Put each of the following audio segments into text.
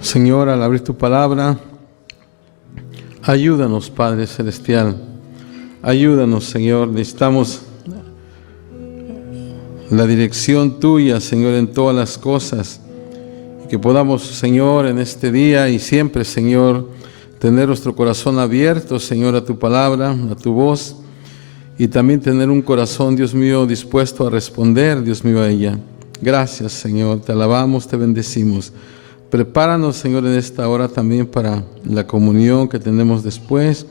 Señor, al abrir tu palabra, ayúdanos, Padre Celestial. Ayúdanos, Señor. Necesitamos la dirección tuya, Señor, en todas las cosas. Que podamos, Señor, en este día y siempre, Señor, tener nuestro corazón abierto, Señor, a tu palabra, a tu voz. Y también tener un corazón, Dios mío, dispuesto a responder, Dios mío, a ella. Gracias, Señor. Te alabamos, te bendecimos. Prepáranos, Señor, en esta hora también para la comunión que tenemos después.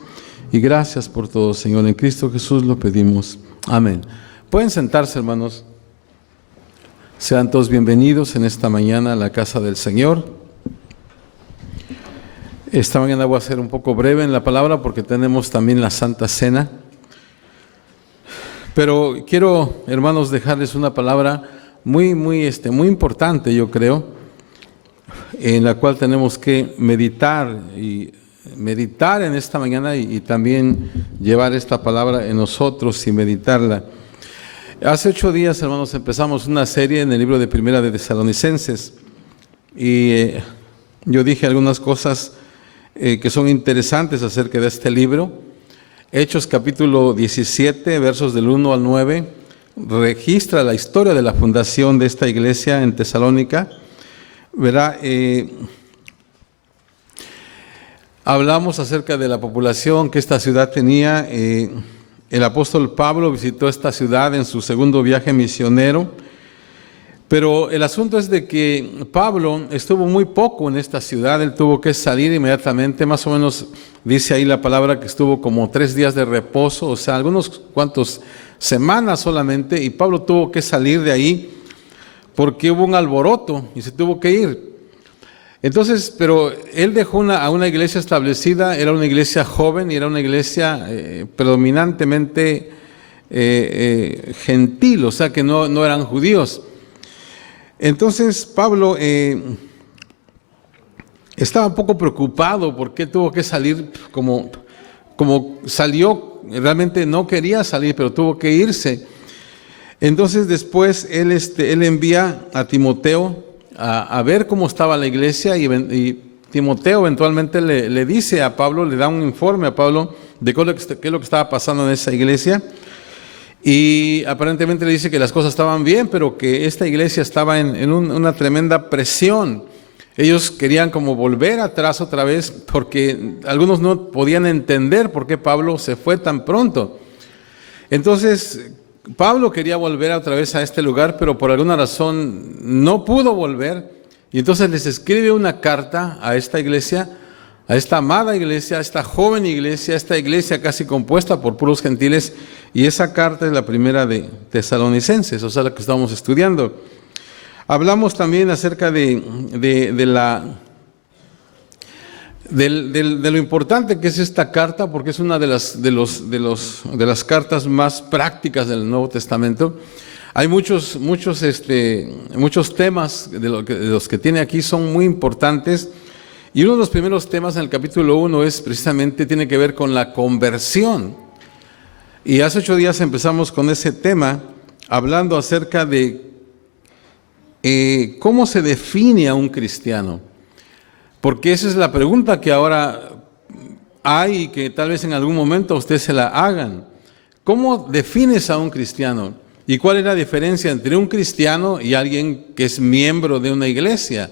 Y gracias por todo, Señor. En Cristo Jesús lo pedimos. Amén. Pueden sentarse, hermanos. Sean todos bienvenidos en esta mañana a la casa del Señor. Esta mañana voy a ser un poco breve en la palabra porque tenemos también la Santa Cena. Pero quiero, hermanos, dejarles una palabra muy importante, yo creo, en la cual tenemos que meditar en esta mañana y también llevar esta palabra en nosotros y meditarla. Hace 8 días, hermanos, empezamos una serie en el libro de Primera de Tesalonicenses y yo dije algunas cosas que son interesantes acerca de este libro. Hechos capítulo 17, versos del 1 al 9, registra la historia de la fundación de esta iglesia en Tesalónica. Verá, hablamos acerca de la población que esta ciudad tenía. El apóstol Pablo visitó esta ciudad en su segundo viaje misionero, pero el asunto es de que Pablo estuvo muy poco en esta ciudad. Él tuvo que salir inmediatamente, más o menos dice ahí la palabra que estuvo como 3 días de reposo, o sea, algunos cuantos semanas solamente, y Pablo tuvo que salir de ahí porque hubo un alboroto y se tuvo que ir. Entonces, pero él dejó a una iglesia establecida, era una iglesia joven y era una iglesia predominantemente gentil, o sea que no eran judíos. Entonces Pablo estaba un poco preocupado porque tuvo que salir como salió, realmente no quería salir, pero tuvo que irse. Entonces después él envía a Timoteo a ver cómo estaba la iglesia y Timoteo eventualmente le dice a Pablo, le da un informe a Pablo de qué es lo que estaba pasando en esa iglesia. Y aparentemente le dice que las cosas estaban bien, pero que esta iglesia estaba en una tremenda presión. Ellos querían como volver atrás otra vez porque algunos no podían entender por qué Pablo se fue tan pronto. Entonces Pablo quería volver otra vez a este lugar, pero por alguna razón no pudo volver. Y entonces les escribe una carta a esta iglesia, a esta amada iglesia, a esta joven iglesia, a esta iglesia casi compuesta por puros gentiles. Y esa carta es la primera de Tesalonicenses, o sea, la que estamos estudiando. Hablamos también acerca de lo importante que es esta carta, porque es una de las cartas más prácticas del Nuevo Testamento. Hay muchos temas de los que tiene aquí son muy importantes. Y uno de los primeros temas en el capítulo 1 tiene que ver con la conversión. Y hace 8 días empezamos con ese tema, hablando acerca de cómo se define a un cristiano. Porque esa es la pregunta que ahora hay y que tal vez en algún momento ustedes se la hagan. ¿Cómo defines a un cristiano? ¿Y cuál es la diferencia entre un cristiano y alguien que es miembro de una iglesia?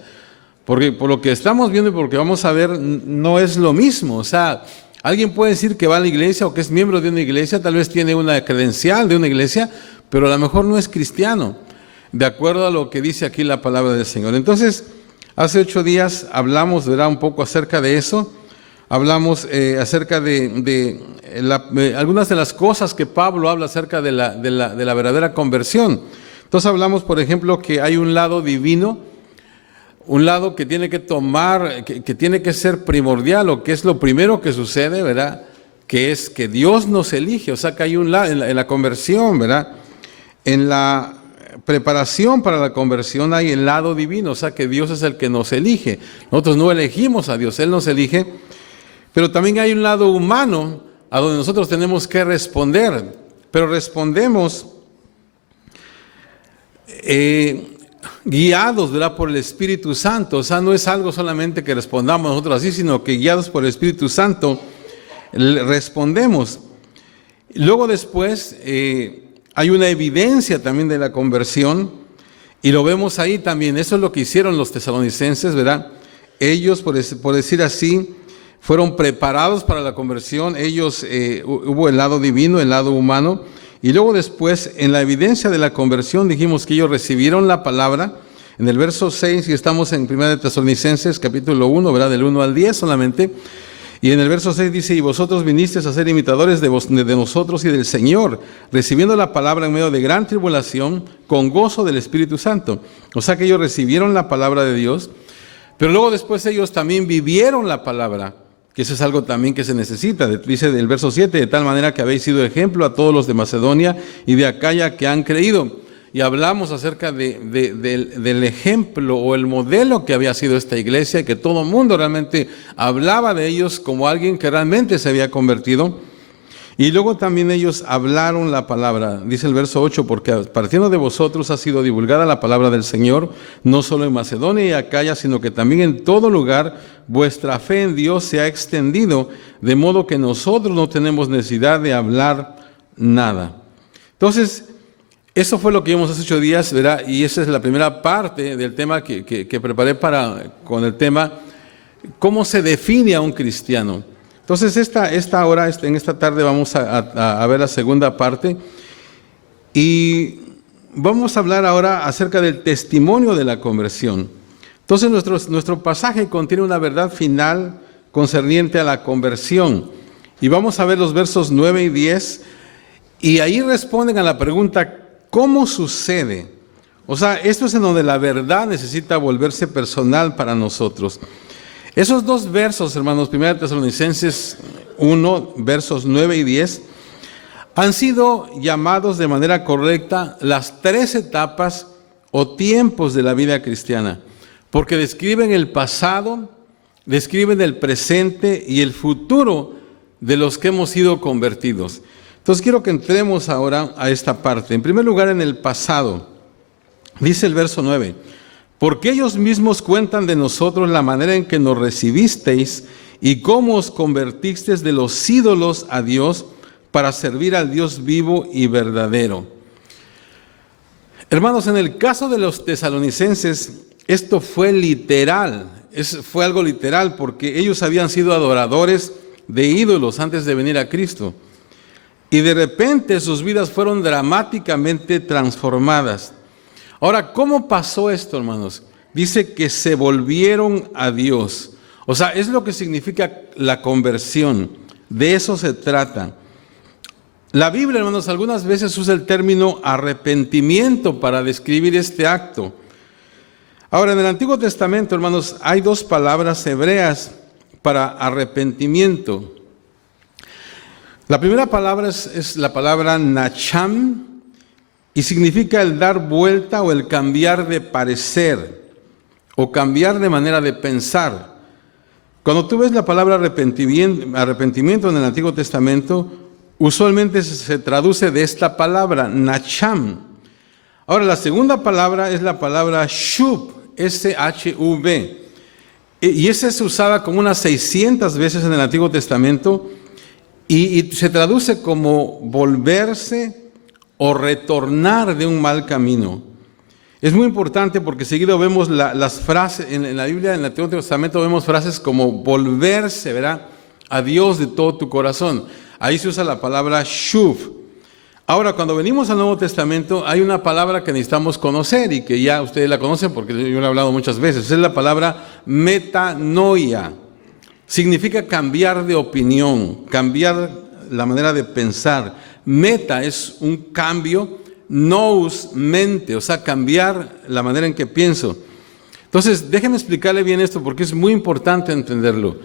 Porque por lo que estamos viendo y por lo que vamos a ver, no es lo mismo. O sea, alguien puede decir que va a la iglesia o que es miembro de una iglesia, tal vez tiene una credencial de una iglesia, pero a lo mejor no es cristiano, de acuerdo a lo que dice aquí la palabra del Señor. Entonces, hace 8 días hablamos, ¿verdad?, un poco acerca de eso. Hablamos acerca de algunas de las cosas que Pablo habla acerca de la verdadera conversión. Entonces hablamos, por ejemplo, que hay un lado divino, un lado que tiene que tomar, que tiene que ser primordial, o que es lo primero que sucede, ¿verdad?, que es que Dios nos elige. O sea, que hay un lado en la conversión, ¿verdad?, en la preparación para la conversión hay el lado divino, o sea que Dios es el que nos elige. Nosotros no elegimos a Dios, Él nos elige. Pero también hay un lado humano a donde nosotros tenemos que responder. Pero respondemos guiados, ¿verdad?, por el Espíritu Santo. O sea, no es algo solamente que respondamos nosotros así, sino que guiados por el Espíritu Santo respondemos. Luego después hay una evidencia también de la conversión, y lo vemos ahí también. Eso es lo que hicieron los tesalonicenses, ¿verdad? Ellos, por decir así, fueron preparados para la conversión. Ellos, hubo el lado divino, el lado humano, y luego después, en la evidencia de la conversión, dijimos que ellos recibieron la palabra. En el verso 6, y estamos en 1 Tesalonicenses, capítulo 1, ¿verdad?, del 1 al 10 solamente. Y en el verso 6 dice: y vosotros vinisteis a ser imitadores de nosotros y del Señor, recibiendo la palabra en medio de gran tribulación, con gozo del Espíritu Santo. O sea que ellos recibieron la palabra de Dios, pero luego después ellos también vivieron la palabra, que eso es algo también que se necesita. Dice del verso 7, de tal manera que habéis sido ejemplo a todos los de Macedonia y de Acaya que han creído. Y hablamos acerca del ejemplo o el modelo que había sido esta iglesia, que todo el mundo realmente hablaba de ellos como alguien que realmente se había convertido. Y luego también ellos hablaron la palabra. Dice el verso 8, porque partiendo de vosotros ha sido divulgada la palabra del Señor, no solo en Macedonia y Acaya, sino que también en todo lugar vuestra fe en Dios se ha extendido, de modo que nosotros no tenemos necesidad de hablar nada. Entonces, eso fue lo que vimos hace 8 días, ¿verdad? Y esa es la primera parte del tema que preparé con el tema, ¿cómo se define a un cristiano? Entonces, en esta tarde vamos a ver la segunda parte, y vamos a hablar ahora acerca del testimonio de la conversión. Entonces, nuestro pasaje contiene una verdad final concerniente a la conversión, y vamos a ver los versos 9 y 10, y ahí responden a la pregunta: ¿cómo sucede? O sea, esto es en donde la verdad necesita volverse personal para nosotros. Esos dos versos, hermanos, 1 Tesalonicenses 1, versos 9 y 10, han sido llamados de manera correcta las 3 etapas o tiempos de la vida cristiana, porque describen el pasado, describen el presente y el futuro de los que hemos sido convertidos. Entonces quiero que entremos ahora a esta parte. En primer lugar, en el pasado, dice el verso 9, porque ellos mismos cuentan de nosotros la manera en que nos recibisteis y cómo os convertisteis de los ídolos a Dios para servir al Dios vivo y verdadero. Hermanos, en el caso de los tesalonicenses, esto fue literal, fue algo literal, porque ellos habían sido adoradores de ídolos antes de venir a Cristo. Y de repente sus vidas fueron dramáticamente transformadas. Ahora, ¿cómo pasó esto, hermanos? Dice que se volvieron a Dios. O sea, es lo que significa la conversión. De eso se trata. La Biblia, hermanos, algunas veces usa el término arrepentimiento para describir este acto. Ahora, en el Antiguo Testamento, hermanos, hay 2 palabras hebreas para arrepentimiento. La primera palabra es la palabra nacham, y significa el dar vuelta o el cambiar de parecer o cambiar de manera de pensar. Cuando tú ves la palabra arrepentimiento en el Antiguo Testamento, usualmente se traduce de esta palabra, nacham. Ahora, la segunda palabra es la palabra shub, S-H-U-B, y esa es usada como unas 600 veces en el Antiguo Testamento, y se traduce como volverse o retornar de un mal camino. Es muy importante porque seguido vemos las frases, en la Biblia, en el Antiguo Testamento vemos frases como volverse, ¿verdad?, a Dios de todo tu corazón. Ahí se usa la palabra shuv. Ahora, cuando venimos al Nuevo Testamento, hay una palabra que necesitamos conocer y que ya ustedes la conocen porque yo la he hablado muchas veces. Es la palabra metanoia. Significa cambiar de opinión, cambiar la manera de pensar. Meta es un cambio, nous, mente, o sea, cambiar la manera en que pienso. Entonces, déjenme explicarle bien esto porque es muy importante entenderlo.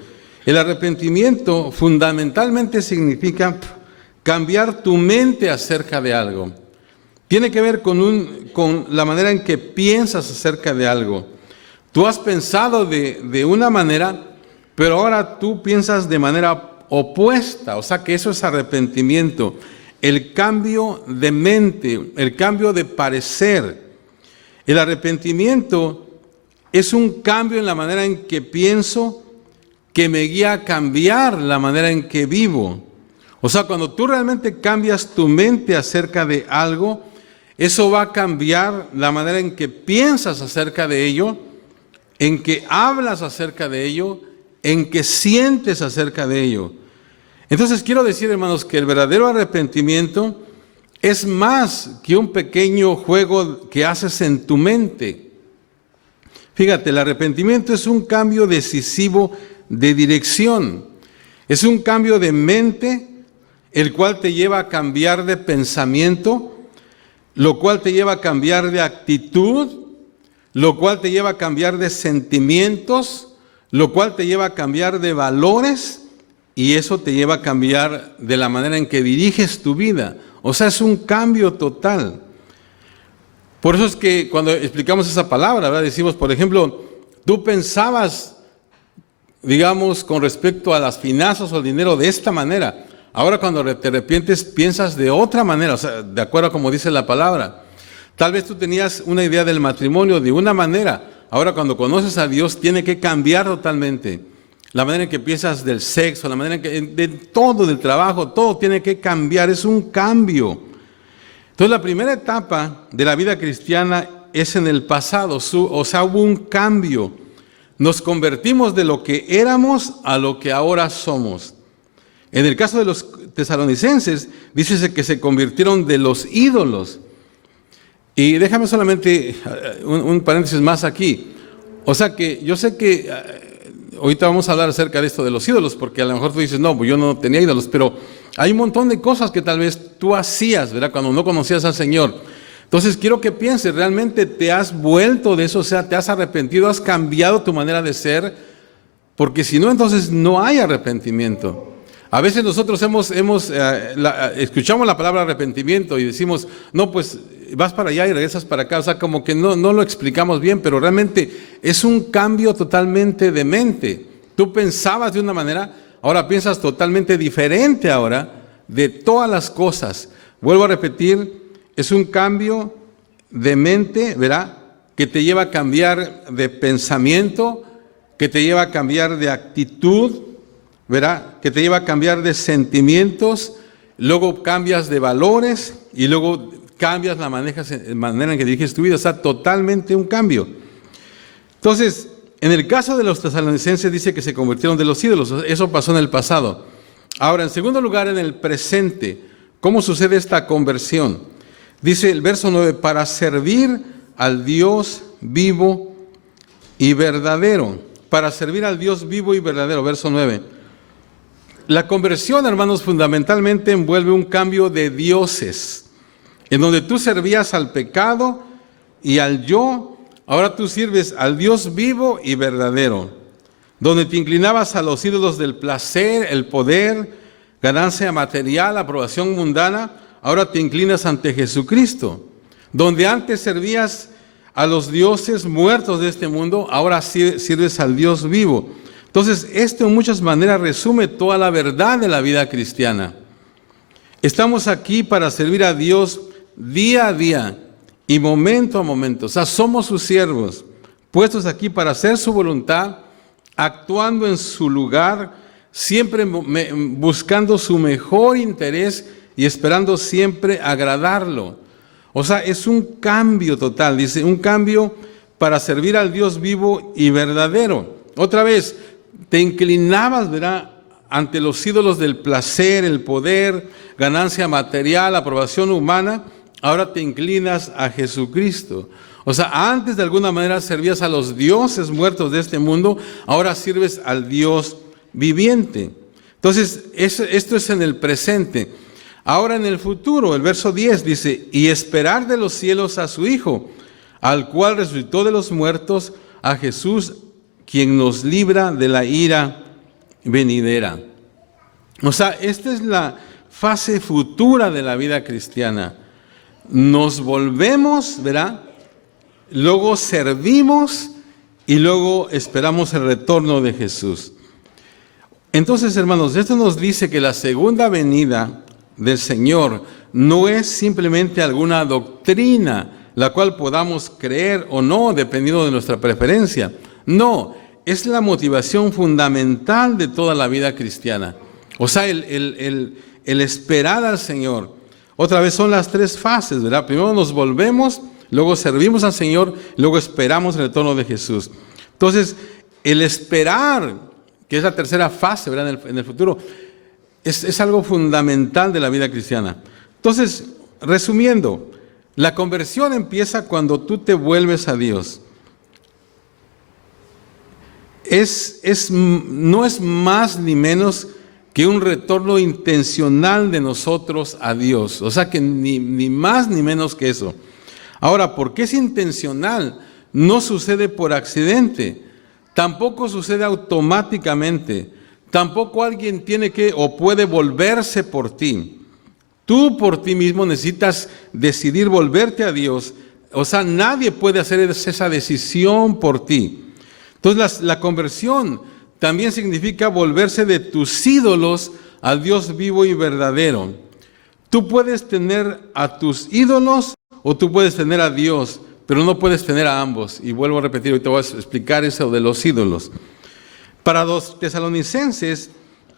El arrepentimiento fundamentalmente significa cambiar tu mente acerca de algo. Tiene que ver con la manera en que piensas acerca de algo. Tú has pensado de una manera, pero ahora tú piensas de manera opuesta, o sea que eso es arrepentimiento. El cambio de mente, el cambio de parecer. El arrepentimiento es un cambio en la manera en que pienso, que me guía a cambiar la manera en que vivo. O sea, cuando tú realmente cambias tu mente acerca de algo, eso va a cambiar la manera en que piensas acerca de ello, en que hablas acerca de ello, en que sientes acerca de ello. Entonces quiero decir, hermanos, que el verdadero arrepentimiento es más que un pequeño juego que haces en tu mente. Fíjate, el arrepentimiento es un cambio decisivo de dirección. Es un cambio de mente, el cual te lleva a cambiar de pensamiento, lo cual te lleva a cambiar de actitud, lo cual te lleva a cambiar de sentimientos, lo cual te lleva a cambiar de valores, y eso te lleva a cambiar de la manera en que diriges tu vida. O sea, es un cambio total. Por eso es que cuando explicamos esa palabra, ¿verdad? Decimos, por ejemplo, tú pensabas, digamos, con respecto a las finanzas o el dinero de esta manera. Ahora cuando te arrepientes piensas de otra manera, o sea, de acuerdo a como dice la palabra. Tal vez tú tenías una idea del matrimonio de una manera. Ahora cuando conoces a Dios tiene que cambiar totalmente. La manera en que piensas del sexo, la manera en que de todo, del trabajo, todo tiene que cambiar, es un cambio. Entonces la primera etapa de la vida cristiana es en el pasado, o sea, hubo un cambio. Nos convertimos de lo que éramos a lo que ahora somos. En el caso de los tesalonicenses, dice que se convirtieron de los ídolos. Y déjame solamente un paréntesis más aquí. O sea que yo sé que ahorita vamos a hablar acerca de esto de los ídolos, porque a lo mejor tú dices, no, pues yo no tenía ídolos, pero hay un montón de cosas que tal vez tú hacías, ¿verdad? Cuando no conocías al Señor. Entonces quiero que pienses, ¿realmente te has vuelto de eso? O sea, ¿te has arrepentido? ¿Has cambiado tu manera de ser? Porque si no, entonces no hay arrepentimiento. A veces nosotros escuchamos la palabra arrepentimiento y decimos, no, pues vas para allá y regresas para acá. O sea, como que no lo explicamos bien, pero realmente es un cambio totalmente de mente. Tú pensabas de una manera, ahora piensas totalmente diferente ahora de todas las cosas. Vuelvo a repetir, es un cambio de mente, ¿verdad? Que te lleva a cambiar de pensamiento, que te lleva a cambiar de actitud, ¿verdad? Que te lleva a cambiar de sentimientos, luego cambias de valores y luego cambias la manera en que diriges tu vida. O sea, totalmente un cambio. Entonces, en el caso de los tesalonicenses dice que se convirtieron de los ídolos. Eso pasó en el pasado. Ahora, en segundo lugar, en el presente, ¿cómo sucede esta conversión? Dice el verso 9, para servir al Dios vivo y verdadero. Para servir al Dios vivo y verdadero, verso 9. La conversión, hermanos, fundamentalmente envuelve un cambio de dioses, en donde tú servías al pecado y al yo, ahora tú sirves al Dios vivo y verdadero, donde te inclinabas a los ídolos del placer, el poder, ganancia material, aprobación mundana, ahora te inclinas ante Jesucristo, donde antes servías a los dioses muertos de este mundo, ahora sirves al Dios vivo. Entonces, esto en muchas maneras resume toda la verdad de la vida cristiana. Estamos aquí para servir a Dios día a día y momento a momento. O sea, somos sus siervos, puestos aquí para hacer su voluntad, actuando en su lugar, siempre buscando su mejor interés y esperando siempre agradarlo. O sea, es un cambio total, dice, un cambio para servir al Dios vivo y verdadero. Otra vez, te inclinabas, ¿verdad?, ante los ídolos del placer, el poder, ganancia material, aprobación humana, ahora te inclinas a Jesucristo. O sea, antes de alguna manera servías a los dioses muertos de este mundo, ahora sirves al Dios viviente. Entonces, esto es en el presente. Ahora en el futuro, el verso 10 dice, y esperar de los cielos a su Hijo, al cual resucitó de los muertos, a Jesús, quien nos libra de la ira venidera. O sea, esta es la fase futura de la vida cristiana. Nos volvemos, ¿verdad? Luego servimos y luego esperamos el retorno de Jesús. Entonces, hermanos, esto nos dice que la segunda venida del Señor no es simplemente alguna doctrina la cual podamos creer o no, dependiendo de nuestra preferencia. No, es la motivación fundamental de toda la vida cristiana. O sea, el esperar al Señor. Otra vez son las tres fases, ¿verdad? Primero nos volvemos, luego servimos al Señor, luego esperamos el retorno de Jesús. Entonces, el esperar, que es la tercera fase, ¿verdad? En el futuro, es algo fundamental de la vida cristiana. Entonces, resumiendo, la conversión empieza cuando tú te vuelves a Dios. No es más ni menos que un retorno intencional de nosotros a Dios. O sea que ni más ni menos que eso. Ahora, ¿por qué es intencional? No sucede por accidente. Tampoco sucede automáticamente. Tampoco alguien tiene que o puede volverse por ti. Tú por ti mismo necesitas decidir volverte a Dios. O sea, nadie puede hacer esa decisión por ti. Entonces la conversión también significa volverse de tus ídolos al Dios vivo y verdadero. Tú puedes tener a tus ídolos o tú puedes tener a Dios, pero no puedes tener a ambos. Y vuelvo a repetir, hoy te voy a explicar eso de los ídolos. Para los tesalonicenses,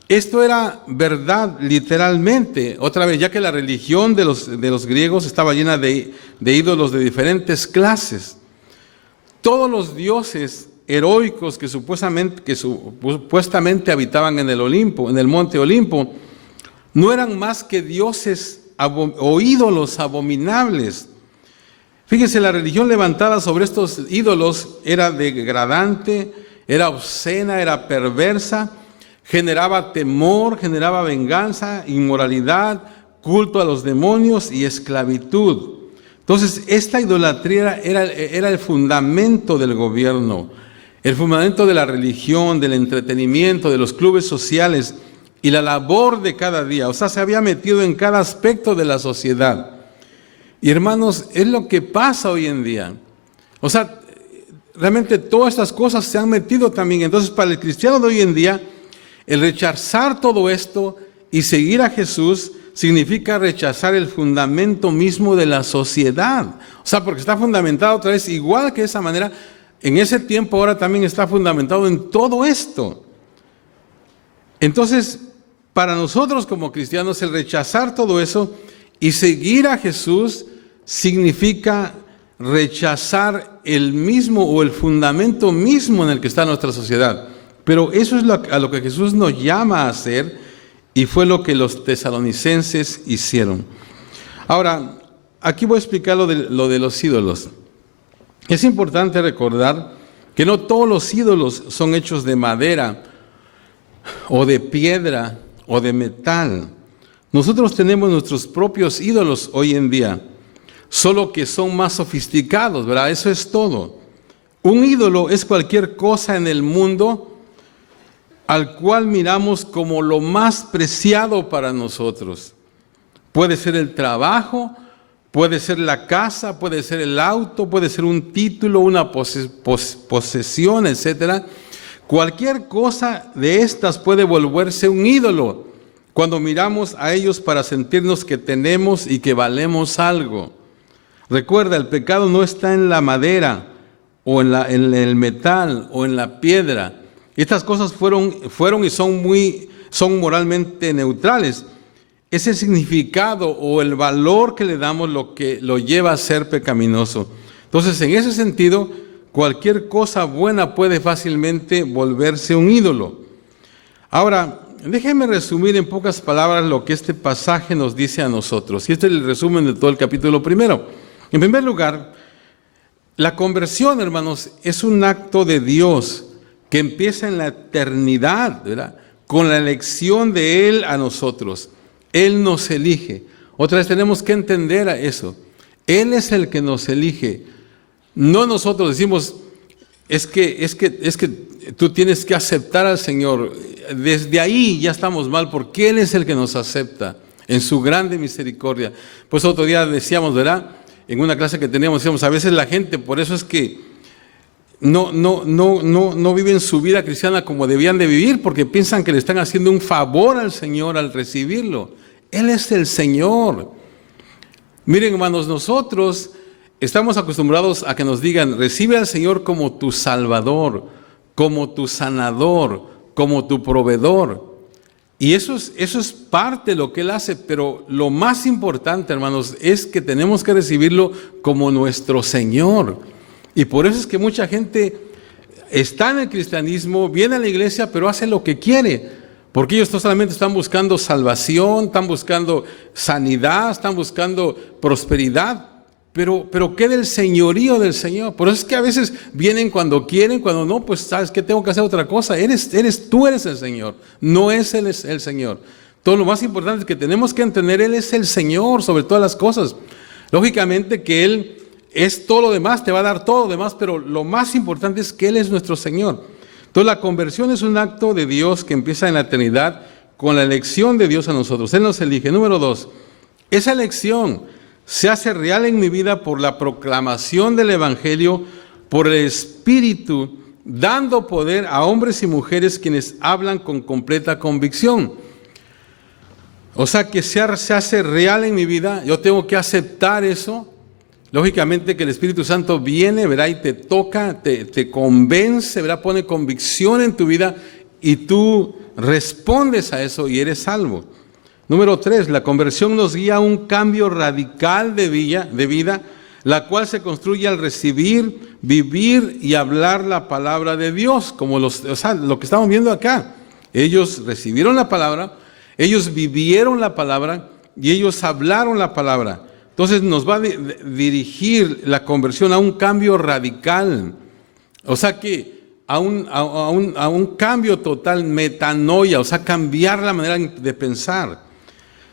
esto era verdad literalmente. Otra vez, ya que la religión de los griegos estaba llena de ídolos de diferentes clases. Todos los dioses heroicos que supuestamente habitaban en el Olimpo, en el monte Olimpo, no eran más que dioses o ídolos abominables. Fíjense, la religión levantada sobre estos ídolos era degradante, era obscena, era perversa, generaba temor, generaba venganza, inmoralidad, culto a los demonios y esclavitud. Entonces, esta idolatría era el fundamento del gobierno, el fundamento de la religión, del entretenimiento, de los clubes sociales y la labor de cada día. O sea, se había metido en cada aspecto de la sociedad. Y hermanos, es lo que pasa hoy en día. O sea, realmente todas estas cosas se han metido también. Entonces, para el cristiano de hoy en día, el rechazar todo esto y seguir a Jesús significa rechazar el fundamento mismo de la sociedad. O sea, porque está fundamentado otra vez, igual que de esa manera, en ese tiempo ahora también está fundamentado en todo esto. Entonces, para nosotros como cristianos, el rechazar todo eso y seguir a Jesús significa rechazar el mismo o el fundamento mismo en el que está nuestra sociedad. Pero eso es a lo que Jesús nos llama a hacer y fue lo que los tesalonicenses hicieron. Ahora, aquí voy a explicar lo de los ídolos. Es importante recordar que no todos los ídolos son hechos de madera o de piedra o de metal. Nosotros tenemos nuestros propios ídolos hoy en día, solo que son más sofisticados, ¿verdad? Eso es todo. Un ídolo es cualquier cosa en el mundo al cual miramos como lo más preciado para nosotros. Puede ser el trabajo, puede ser la casa, puede ser el auto, puede ser un título, una posesión, etc. Cualquier cosa de estas puede volverse un ídolo cuando miramos a ellos para sentirnos que tenemos y que valemos algo. Recuerda, el pecado no está en la madera o en el metal o en la piedra. Estas cosas fueron y son moralmente neutrales. Es el significado o el valor que le damos lo que lo lleva a ser pecaminoso. Entonces, en ese sentido, cualquier cosa buena puede fácilmente volverse un ídolo. Ahora, déjenme resumir en pocas palabras lo que este pasaje nos dice a nosotros. Y este es el resumen de todo el capítulo primero. En primer lugar, la conversión, hermanos, es un acto de Dios que empieza en la eternidad, ¿verdad? Con la elección de Él a nosotros. Él nos elige. Otra vez tenemos que entender a eso. Él es el que nos elige. No nosotros decimos, es que tú tienes que aceptar al Señor. Desde ahí ya estamos mal, porque Él es el que nos acepta en su grande misericordia. Pues otro día decíamos, ¿verdad? En una clase que teníamos, decíamos, a veces la gente, por eso es que no viven su vida cristiana como debían de vivir, porque piensan que le están haciendo un favor al Señor al recibirlo. Él es el Señor. Miren, hermanos, nosotros estamos acostumbrados a que nos digan, recibe al Señor como tu Salvador, como tu sanador, como tu proveedor. Y eso es parte de lo que Él hace, pero lo más importante, hermanos, es que tenemos que recibirlo como nuestro Señor. Y por eso es que mucha gente está en el cristianismo, viene a la iglesia, pero hace lo que quiere. Porque ellos no solamente están buscando salvación, están buscando sanidad, están buscando prosperidad, pero ¿qué del señorío del Señor? Por eso es que a veces vienen cuando quieren, cuando no, pues sabes que tengo que hacer otra cosa. Tú eres el Señor, no es Él es el Señor. Todo lo más importante que tenemos que entender, Él es el Señor sobre todas las cosas. Lógicamente que Él es todo lo demás, te va a dar todo lo demás, pero lo más importante es que Él es nuestro Señor. Entonces la conversión es un acto de Dios que empieza en la eternidad con la elección de Dios a nosotros. Él nos elige. Número 2, esa elección se hace real en mi vida por la proclamación del Evangelio, por el Espíritu, dando poder a hombres y mujeres quienes hablan con completa convicción. O sea que se hace real en mi vida, yo tengo que aceptar eso. Lógicamente que el Espíritu Santo viene, ¿verdad? Y te toca, te convence, ¿verdad? Pone convicción en tu vida y tú respondes a eso y eres salvo. Número 3, la conversión nos guía a un cambio radical de vida, la cual se construye al recibir, vivir y hablar la palabra de Dios, como lo que estamos viendo acá. Ellos recibieron la palabra, ellos vivieron la palabra y ellos hablaron la palabra. Entonces nos va a dirigir la conversión a un cambio radical. O sea que a un cambio total, metanoia, o sea, cambiar la manera de pensar.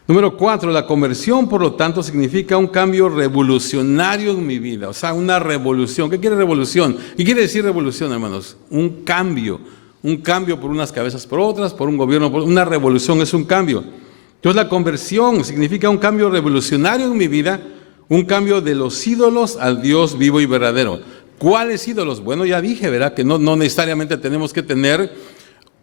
Número 4, la conversión, por lo tanto, significa un cambio revolucionario en mi vida. O sea, una revolución. ¿Qué quiere revolución? ¿Qué quiere decir revolución, hermanos? Un cambio por unas cabezas por otras, por un gobierno, una revolución es un cambio. Entonces la conversión significa un cambio revolucionario en mi vida, un cambio de los ídolos al Dios vivo y verdadero. ¿Cuáles ídolos? Bueno, ya dije, ¿verdad? Que no necesariamente tenemos que tener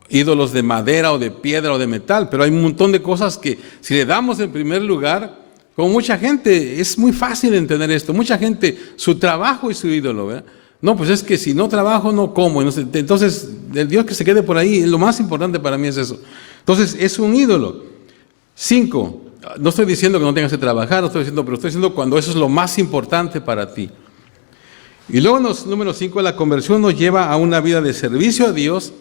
ídolos de madera o de piedra o de metal, pero hay un montón de cosas que si le damos en primer lugar, como mucha gente, es muy fácil entender esto, mucha gente, su trabajo es su ídolo, ¿verdad? No, pues es que si no trabajo, no como. Entonces, el Dios que se quede por ahí, lo más importante para mí es eso. Entonces, es un ídolo. 5, no estoy diciendo que no tengas que trabajar, pero estoy diciendo cuando eso es lo más importante para ti. Y luego, número 5, la conversión nos lleva a una vida de servicio a Dios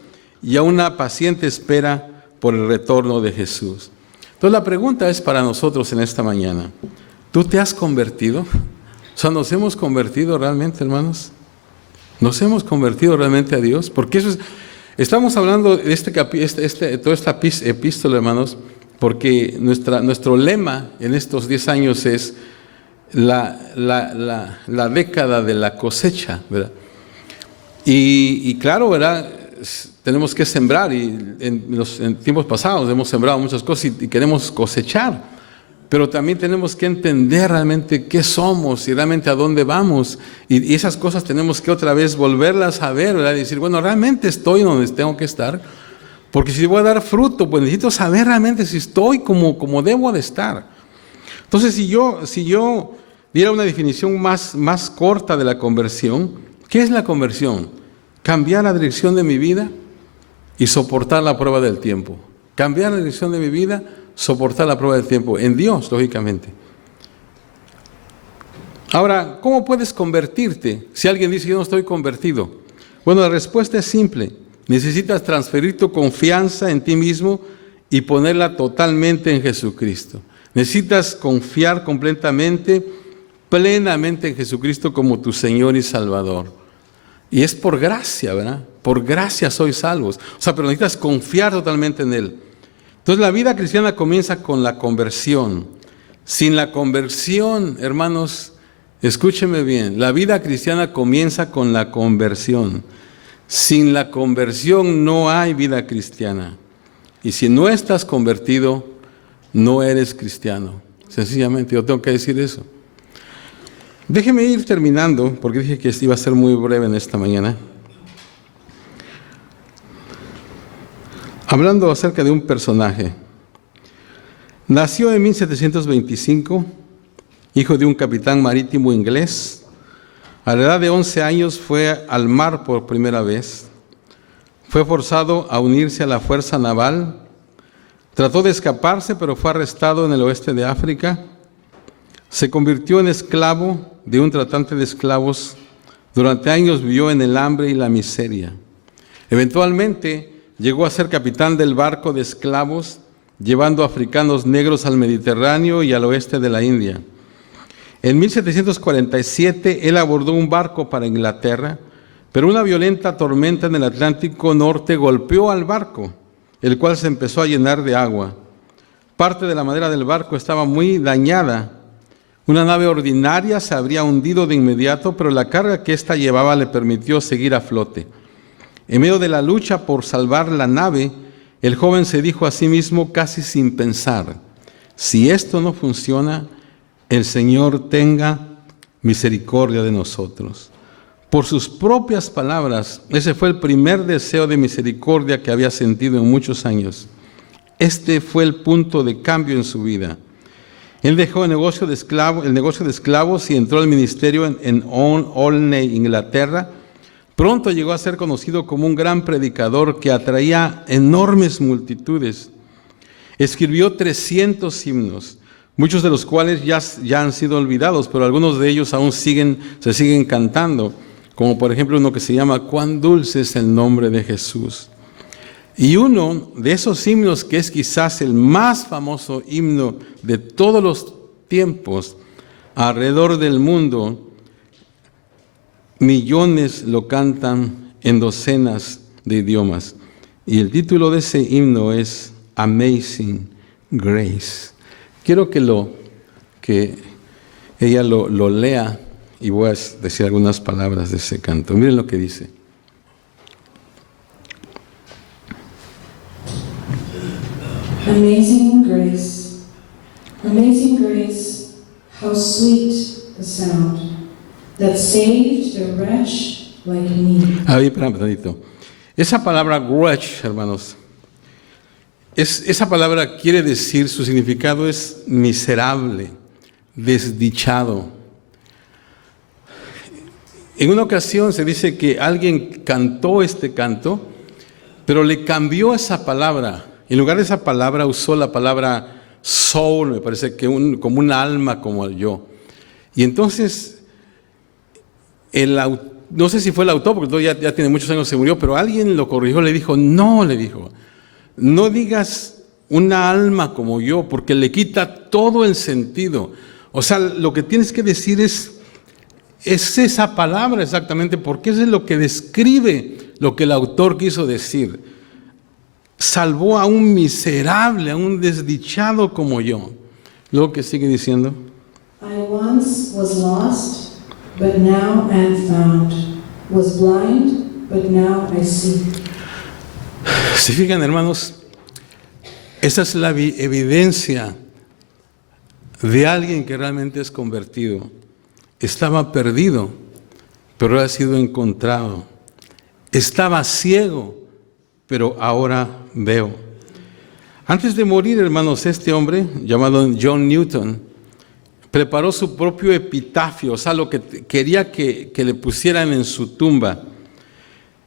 y a una paciente espera por el retorno de Jesús. Entonces, la pregunta es para nosotros en esta mañana. ¿Tú te has convertido? O sea, ¿nos hemos convertido realmente, hermanos? ¿Nos hemos convertido realmente a Dios? Porque eso es, estamos hablando de toda esta epístola, hermanos, porque nuestro lema en estos 10 años es la década de la cosecha, ¿verdad? Y claro, ¿verdad? Tenemos que sembrar y en tiempos pasados hemos sembrado muchas cosas y queremos cosechar. Pero también tenemos que entender realmente qué somos y realmente a dónde vamos. Y esas cosas tenemos que otra vez volverlas a ver, ¿verdad? Y decir, bueno, realmente estoy donde tengo que estar. Porque si voy a dar fruto, pues necesito saber realmente si estoy como debo de estar. Entonces, si yo diera una definición más corta de la conversión, ¿qué es la conversión? Cambiar la dirección de mi vida y soportar la prueba del tiempo. Cambiar la dirección de mi vida, soportar la prueba del tiempo, en Dios, lógicamente. Ahora, ¿cómo puedes convertirte? Si alguien dice, yo no estoy convertido. Bueno, la respuesta es simple. Necesitas transferir tu confianza en ti mismo y ponerla totalmente en Jesucristo. Necesitas confiar completamente, plenamente en Jesucristo como tu Señor y Salvador. Y es por gracia, ¿verdad? Por gracia sois salvos. O sea, pero necesitas confiar totalmente en Él. Entonces la vida cristiana comienza con la conversión. Sin la conversión, hermanos, escúcheme bien, la vida cristiana comienza con la conversión. Sin la conversión no hay vida cristiana. Y si no estás convertido, no eres cristiano. Sencillamente, yo tengo que decir eso. Déjeme ir terminando, porque dije que iba a ser muy breve en esta mañana. Hablando acerca de un personaje. Nació en 1725, hijo de un capitán marítimo inglés, A la edad de 11 años fue al mar por primera vez. Fue forzado a unirse a la fuerza naval. Trató de escaparse, pero fue arrestado en el oeste de África. Se convirtió en esclavo de un tratante de esclavos. Durante años vivió en el hambre y la miseria. Eventualmente llegó a ser capitán del barco de esclavos, llevando africanos negros al Mediterráneo y al oeste de la India. En 1747 él abordó un barco para Inglaterra, pero una violenta tormenta en el Atlántico Norte golpeó al barco, el cual se empezó a llenar de agua. Parte de la madera del barco estaba muy dañada. Una nave ordinaria se habría hundido de inmediato, pero la carga que ésta llevaba le permitió seguir a flote. En medio de la lucha por salvar la nave, el joven se dijo a sí mismo casi sin pensar: si esto no funciona, el Señor tenga misericordia de nosotros. Por sus propias palabras, ese fue el primer deseo de misericordia que había sentido en muchos años. Este fue el punto de cambio en su vida. Él dejó el negocio de esclavos y entró al ministerio en Olney, Inglaterra. Pronto llegó a ser conocido como un gran predicador que atraía enormes multitudes. Escribió 300 himnos, muchos de los cuales ya han sido olvidados, pero algunos de ellos aún se siguen cantando, como por ejemplo uno que se llama «Cuán dulce es el nombre de Jesús». Y uno de esos himnos, que es quizás el más famoso himno de todos los tiempos, alrededor del mundo, millones lo cantan en docenas de idiomas. Y el título de ese himno es Amazing Grace. Quiero que ella lo lea y voy a decir algunas palabras de ese canto. Miren lo que dice. Amazing grace, how sweet the sound that saved a wretch like me. Espera un tantito. Esa palabra wretch, hermanos, esa palabra quiere decir, su significado es miserable, desdichado. En una ocasión se dice que alguien cantó este canto, pero le cambió esa palabra. En lugar de esa palabra usó la palabra soul, me parece que como un alma, como el yo. Y entonces, no sé si fue el autor, porque ya tiene muchos años, se murió, pero alguien lo corrigió, le dijo, no digas una alma como yo, porque le quita todo el sentido. O sea, lo que tienes que decir es esa palabra exactamente, porque eso es lo que describe lo que el autor quiso decir. Salvó a un miserable, a un desdichado como yo. Luego que sigue diciendo. I once was lost, but now am found. Was blind, but now I see. Se fijan, hermanos, esa es la evidencia de alguien que realmente es convertido. Estaba perdido, pero ha sido encontrado. Estaba ciego, pero ahora veo. Antes de morir, hermanos, este hombre, llamado John Newton, preparó su propio epitafio, o sea, lo que quería que le pusieran en su tumba,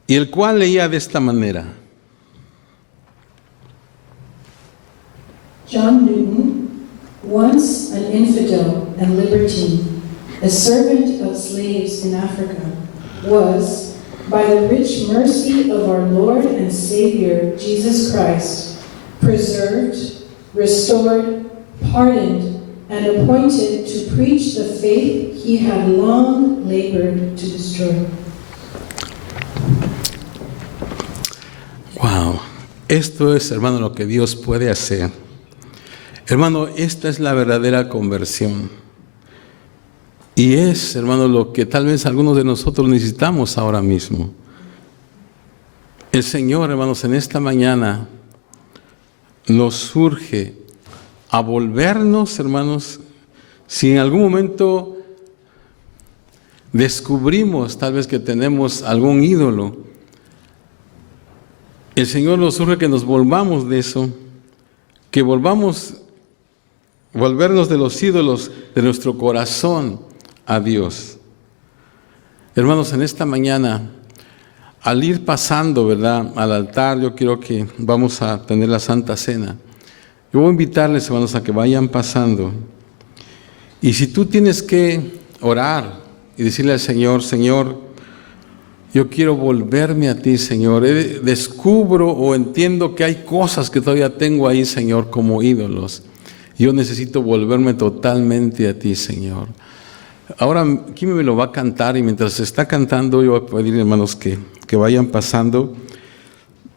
y el cual leía de esta manera. John Newton, once an infidel and libertine, a servant of slaves in Africa, was, by the rich mercy of our Lord and Savior, Jesus Christ, preserved, restored, pardoned, and appointed to preach the faith he had long labored to destroy. Wow, esto es, hermano, lo que Dios puede hacer. Hermano, esta es la verdadera conversión. Y es, hermano, lo que tal vez algunos de nosotros necesitamos ahora mismo. El Señor, hermanos, en esta mañana nos urge a volvernos, hermanos, si en algún momento descubrimos tal vez que tenemos algún ídolo, el Señor nos urge que nos volvamos de eso, que volvernos de los ídolos de nuestro corazón a Dios. Hermanos, en esta mañana, al ir pasando, ¿verdad?, al altar, yo quiero que vamos a tener la Santa Cena. Yo voy a invitarles, hermanos, a que vayan pasando. Y si tú tienes que orar y decirle al Señor, Señor, yo quiero volverme a ti, Señor. Descubro o entiendo que hay cosas que todavía tengo ahí, Señor, como ídolos. Yo necesito volverme totalmente a ti, Señor. Ahora, ¿quién me lo va a cantar? Y mientras se está cantando, yo voy a pedir, hermanos, que vayan pasando.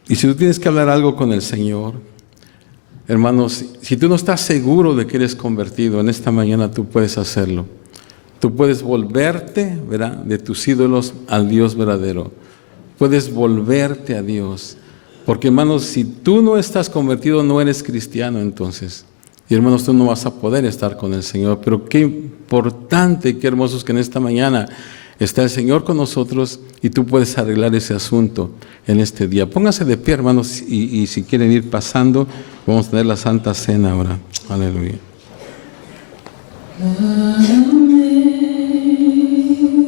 Y si tú tienes que hablar algo con el Señor, hermanos, si tú no estás seguro de que eres convertido, en esta mañana tú puedes hacerlo. Tú puedes volverte, ¿verdad?, de tus ídolos al Dios verdadero. Puedes volverte a Dios. Porque, hermanos, si tú no estás convertido, no eres cristiano entonces. Y, hermanos, tú no vas a poder estar con el Señor. Pero qué importante, qué hermoso es que en esta mañana está el Señor con nosotros y tú puedes arreglar ese asunto en este día. Pónganse de pie, hermanos, y si quieren ir pasando, vamos a tener la Santa Cena ahora. Aleluya.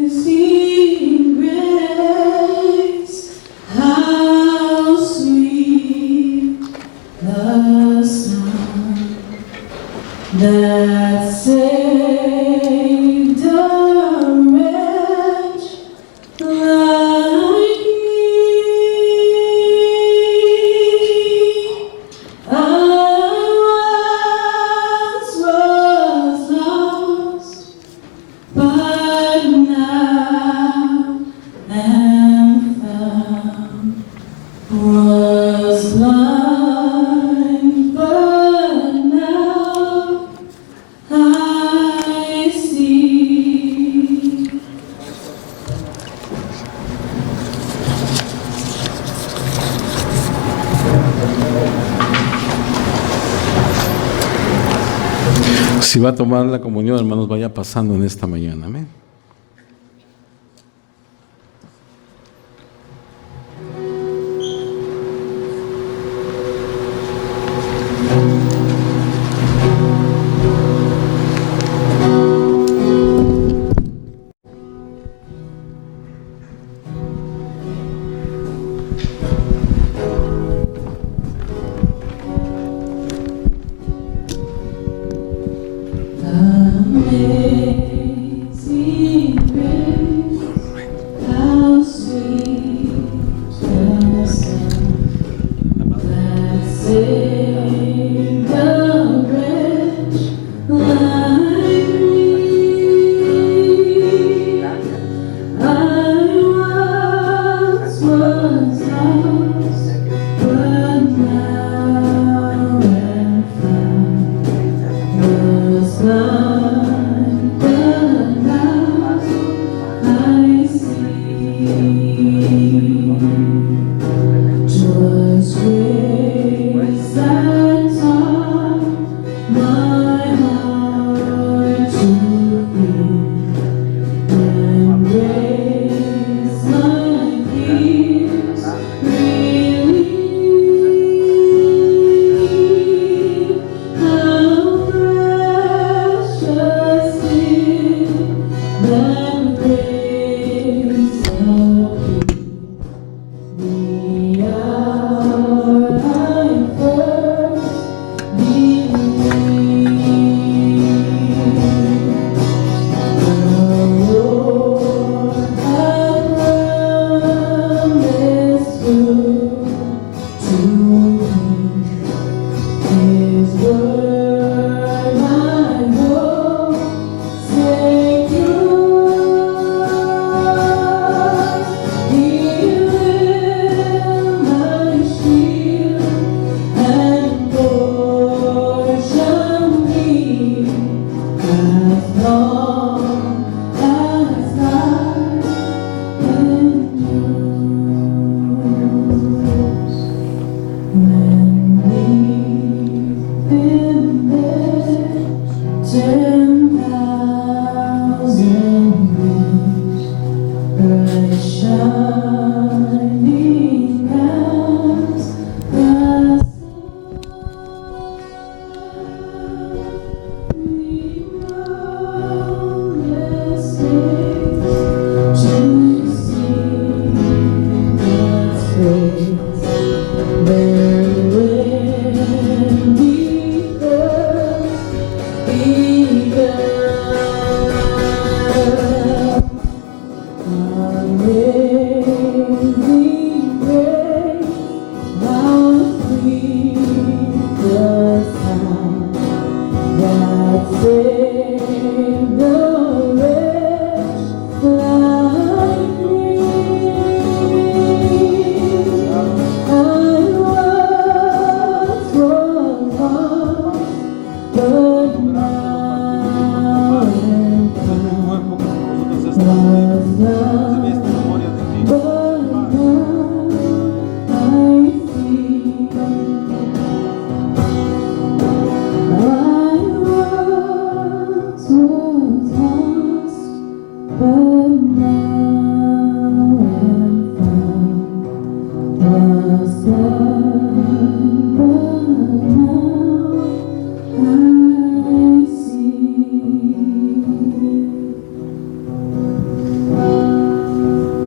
Amazing grace, how sweet the sound that saved a wretch like me. I once was lost, but now am found. Was blind, but now I see. Si va a tomar la comunión, hermanos, vaya pasando en esta mañana. Amén.